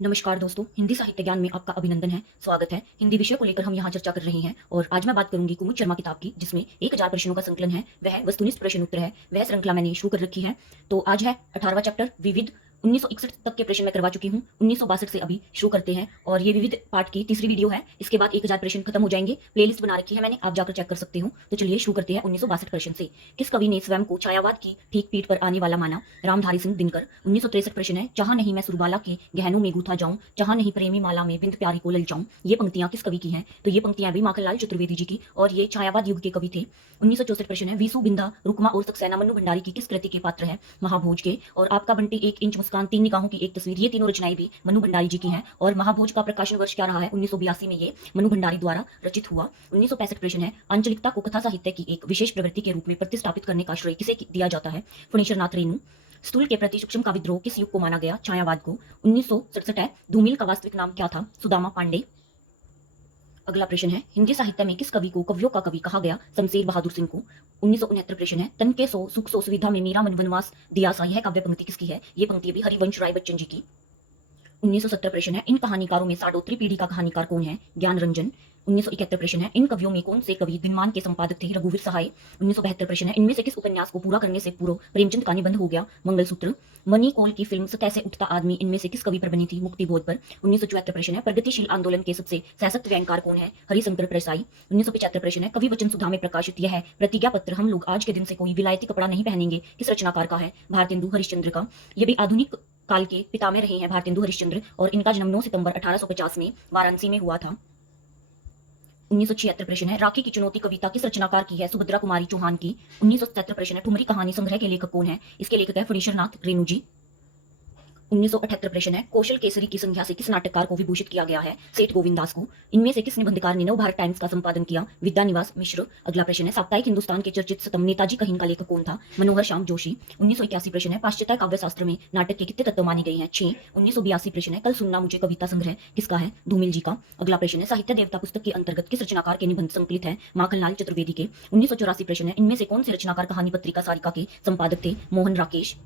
नमस्कार दोस्तों, हिंदी साहित्य ज्ञान में आपका अभिनंदन है। स्वागत है। हिंदी विषय को लेकर हम यहाँ चर्चा कर रहे हैं और आज मैं बात करूंगी कुमुद शर्मा किताब की, जिसमें 1000 प्रश्नों का संकलन है। वह वस्तुनिष्ठ प्रश्न उत्तर है। वह श्रृंखला मैंने शुरू कर रखी है। तो आज है 18वां चैप्टर विविध। 1961 तक के प्रश्न मैं करवा चुकी हूँ। 1962 से अभी शुरू करते हैं और ये विविध पार्ट की तीसरी वीडियो है। इसके बाद 1000 प्रश्न खत्म हो जाएंगे। प्लेलिस्ट बना रखी है मैंने, आप जाकर चेक कर सकते हो। तो चलिए शुरू करते हैं 1962 प्रश्न से। किस कवि ने स्वयं को छायावाद की ठीक पीठ पर आने वाला माना? रामधारी सिंह दिनकर। 1963 प्रश्न है। चाह नहीं मैं सुरबाला के गहनों में गूथा जाऊं, चाह नहीं प्रेमी माला में बिंद प्यारी को ललचाऊं। ये पंक्तियां किस कवि की हैं? तो ये पंक्तियां भी माखनलाल चतुर्वेदी जी की और ये छायावाद युग के कवि थे। 1964 प्रश्न है। वीसु बिंदा रुकमा और सक्सेना मन्नू भंडारी की किस कृति के पात्र है? महाभोज के। और आपका बंटी 1 इंच मुस्कान 3 निगाहों की एक तस्वीर, ये तीनों रचनाएं भी मन्नू भंडारी जी की हैं। और महाभोज का प्रकाशन वर्ष क्या रहा है? 1982 में ये मन्नू भंडारी द्वारा रचित हुआ। 1965 प्रश्न है। आंचलिकता को कथा साहित्य की एक विशेष प्रवृत्ति के रूप में प्रतिस्थापित करने का श्रेय किसे दिया जाता है? फणीश्वरनाथ रेणु। स्थूल के प्रति सूक्ष्म का विद्रोह किस युग को माना गया? छायावाद को। 1967 है। धूमिल का वास्तविक नाम क्या था? सुदामा पांडे। अगला प्रश्न है। हिंदी साहित्य में किस कवि को कवियों का कवि कहा गया? शमशेर बहादुर सिंह को। 1969 प्रश्न है। तन के सो सुख सो सुविधा में मीरा मन वनवास दिया सा, यह काव्य पंक्ति किसकी है? ये पंक्ति भी हरिवंश राय बच्चन जी की। 1970 प्रश्न है। इन कहानीकारों में साडोत्री पीढ़ी का कहानीकार कौन है? ज्ञान रंजन। 1971 प्रश्न है। इन कवियों में कौन से कवि दिनमान के संपादक थे? रघुवीर सहाय। 1972 प्रश्न है। इनमें से किस उपन्यास को पूरा करने से पूर्व प्रेमचंद का निबंध हो गया? मंगलसूत्र। मनी कौल की फिल्म सतह से उठता आदमी इनमें से किस कवि पर बनी थी? मुक्ति बोध पर। 1974 प्रश्न है। प्रगतिशील आंदोलन के सबसे सशक्त व्यंगकार कौन है? हरिशंकर प्रसाई। 1975 प्रश्न है। कवि वचन सुधा में प्रकाशित यह प्रतिज्ञा पत्र हम लोग आज के दिन से कोई विलायती कपड़ा नहीं पहनेंगे किस रचनाकार का है? भारतेंदु हरिश्चंद्र का। ये भी आधुनिक काल के पिता में रहे हैं भारतेंदु हरिश्चंद्र और इनका जन्म 9 सितंबर 1850 में वाराणसी में हुआ था। 1976 प्रश्न है। राखी की चुनौती कविता किस रचनाकार की है? सुभद्रा कुमारी चौहान की। 1977 प्रश्न है। ठुमरी कहानी संग्रह के लेखक कौन है? इसके लेखक है फणीश्वरनाथ रेणु जी। 1978 प्रश्न है। कौशल केसरी की संख्या से किस नाटककार को विभूषित किया गया है? सेठ गोविंदास को। इनमें से किस निबंधकार ने नव भारत टाइम्स का संपादन किया? विद्यानिवास मिश्र। अगला प्रश्न है। साप्ताहिक हिंदुस्तान के चर्चित सतम नेताजी कहीन का लेखक कौन था? मनोहर श्याम जोशी। 1981 प्रश्न है। पाश्चात्य काव्य शास्त्र में नाटक के कितने तत्व माने गए हैं? 6। 1982 प्रश्न है। कल सुनना मुझे कविता संग्रह किसका है? धूमिल जी का। अगला प्रश्न है। साहित्य देवता पुस्तक के अंतर्गत किस रचनाकार के निबंध संकलित है? माखनलाल चतुर्वेदी के। 1984 प्रश्न है। इनमें से कौन से रचनाकार कहानी पत्रिका सारिका के संपादक थे? मोहन राकेश।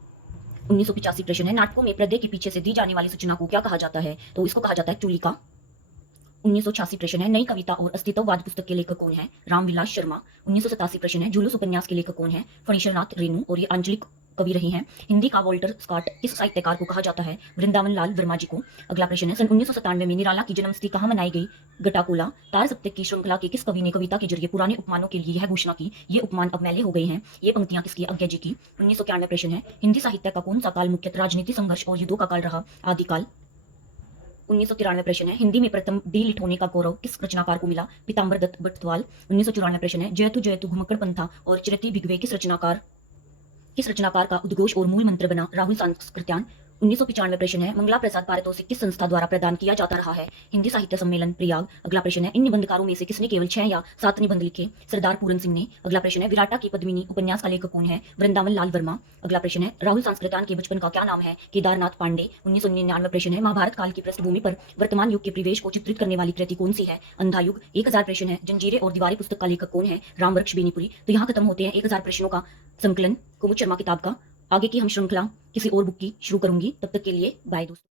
1985 प्रश्न है। नाटकों में पर्दे के पीछे से दी जाने वाली सूचना को क्या कहा जाता है? तो इसको कहा जाता है चूलिका। 1986 प्रश्न है। नई कविता और अस्तित्ववाद पुस्तक के लेखक कौन है? रामविलास शर्मा। 1987 प्रश्न है। जुलूस उपन्यास के लेखक कौन है? फणीश्वरनाथ रेणु और ये आंचलिक कवि रहे हैं। हिंदी का वॉल्टर स्कॉट किस साहित्यकार को कहा जाता है? वृंदावन लाल वर्मा जी को। अगला प्रश्न है। सन 1997 में निराला की जन्मतिथि कहाँ मनाई गई? गटाकोला। तार सप्तक की श्रृंखला के किस कवि ने कविता के जरिए पुराने उपमानों के लिए यह घोषणा की? ये उपमान अब मैले हो गए हैं। ये पंक्तियां किसकी? आज्ञा जी की। 1991 प्रश्न है। हिंदी साहित्य का कौन सा काल मुख्यतः राजनीति संघर्ष और युद्धों का काल रहा? आदिकाल। 1993 प्रश्न है। हिंदी में प्रथम डीलिट होने का गौरव किस रचनाकार को मिला? पीताम्बर दत्त बटवाल। 1994 प्रश्न है। जयतु घुमक्कड़ पंथा और चिरति बिगवे किस रचनाकार का उद्घोष और मूल मंत्र बना? राहुल सांस्कृत्यान। 1995 प्रश्न है। मंगला प्रसाद पारितोषिक किस संस्था द्वारा प्रदान किया जाता रहा है? हिंदी साहित्य सम्मेलन प्रयाग। अगला प्रश्न है। इन निबंधकारों में से किसने केवल 6 या 7 निबंध लिखे? सरदार पूरन सिंह ने। अगला प्रश्न है। विराटा की पद्मिनी उपन्यास का लेखक कौन है? वृंदावन लाल वर्मा। अगला प्रश्न है। राहुल सांस्कृत्यान के बचपन का क्या नाम है? केदारनाथ पांडे। 1999 प्रश्न है। महाभारत काल की पृष्ठभूमि पर वर्तमान युग के परिवेश को चित्रित करने वाली कृति कौन सी है? अंधा युग। 1000 प्रश्न है। जंजीरें और दीवारें पुस्तक का लेखक कौन है? रामवृक्ष बेनीपुरी। तो यहाँ खत्म होते हैं 1000 प्रश्नों का संकलन कुमुद शर्मा किताब का। आगे की हम श्रृंखला किसी और बुक की शुरू करूंगी। तब तक के लिए बाय दोस्तों।